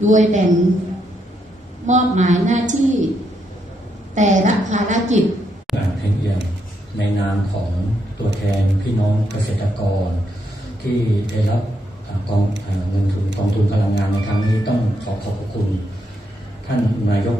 โดยแบ่งมอบหมายหน้าที่แต่ละภารกิจการเทคเอียมในนามของตัวแทนพี่น้องเกษตรกร ที่ได้รับกองเงินทุนกองทุนพลังงานในครั้งนี้ต้องขอขอบคุณ ท่านนายก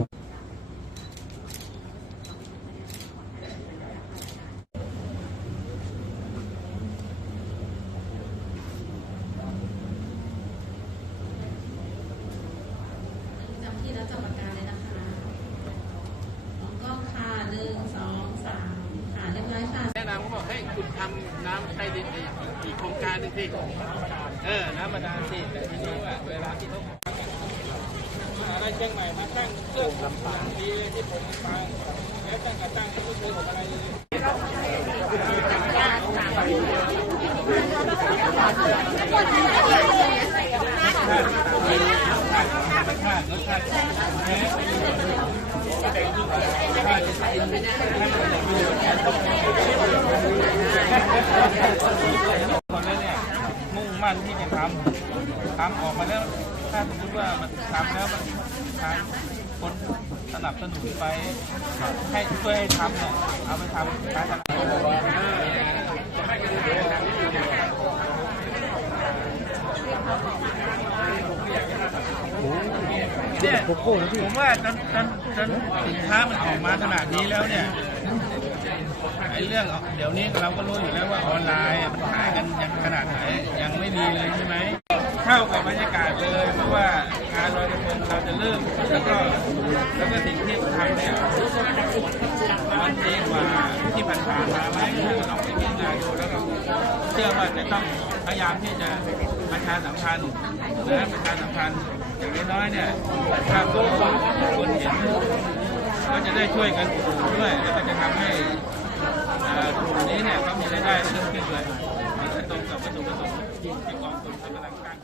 จำที่แล้วจำปากกาเลยนะคะลองกล้องค่ะหนึ่งสองสามค่ะเรียบร้อยค่ะ แนะ ให้คุณทำน้ำใต้ดินอีกอีกโครงการหนึงสิเออ น้ำบาดาลสิแต่ทีนี้ว่าเวลาที่เขาอะไรเชียงใหม่มาตั้งเครื่องลำปางดีที่ผมฟังแล้วตั้งกับตั้งไม่เคยผมอะไรเลย คนแล้วเนี่ยมุ่งมั่นที่จะทำทำออกมาแล้ว ถ้าสมมติว่ามันทำแล้วมันทางคนสนับสนุนไป ให้ช่วยให้ทำเนี่ยเอาไปทำการตลาดเนี่ยผมว่าจนจนจนสินค้ามันออกมาขนาดนี้แล้วเนี่ย อ้เรื่องเดี๋ยวนี้เราก็รู้อยู่แล้วว่าออนไลน์มันขายกันยังขนาดไหนยังไม่มีเลยใช่ไหมเข้ากับบรรยากาศเลยเพราะว่างานลอยกระทงเราจะเริ่มแล้วก็แล้วก็สิ่งที่ทำเนี่ยมันดีกว่าที่ผ่านมาไหมลองไปพิจารณาดูแล้วก็เชื่อว่าจะต้องพยายามที่จะประชาสัมพันธ์นะประชาสัมพันธ์อย่างน้อยๆเนี่ยถ้าคนคนเห็นก็จะได้ช่วยกันดูด้วยแล้วก็จะทำให้ นี้เนี่ยเขามีรายได้เพิ่มขึ้นเลยมันจะตรงกับวัตถุประสงค์ที่กองทุนเขากำลังตั้ง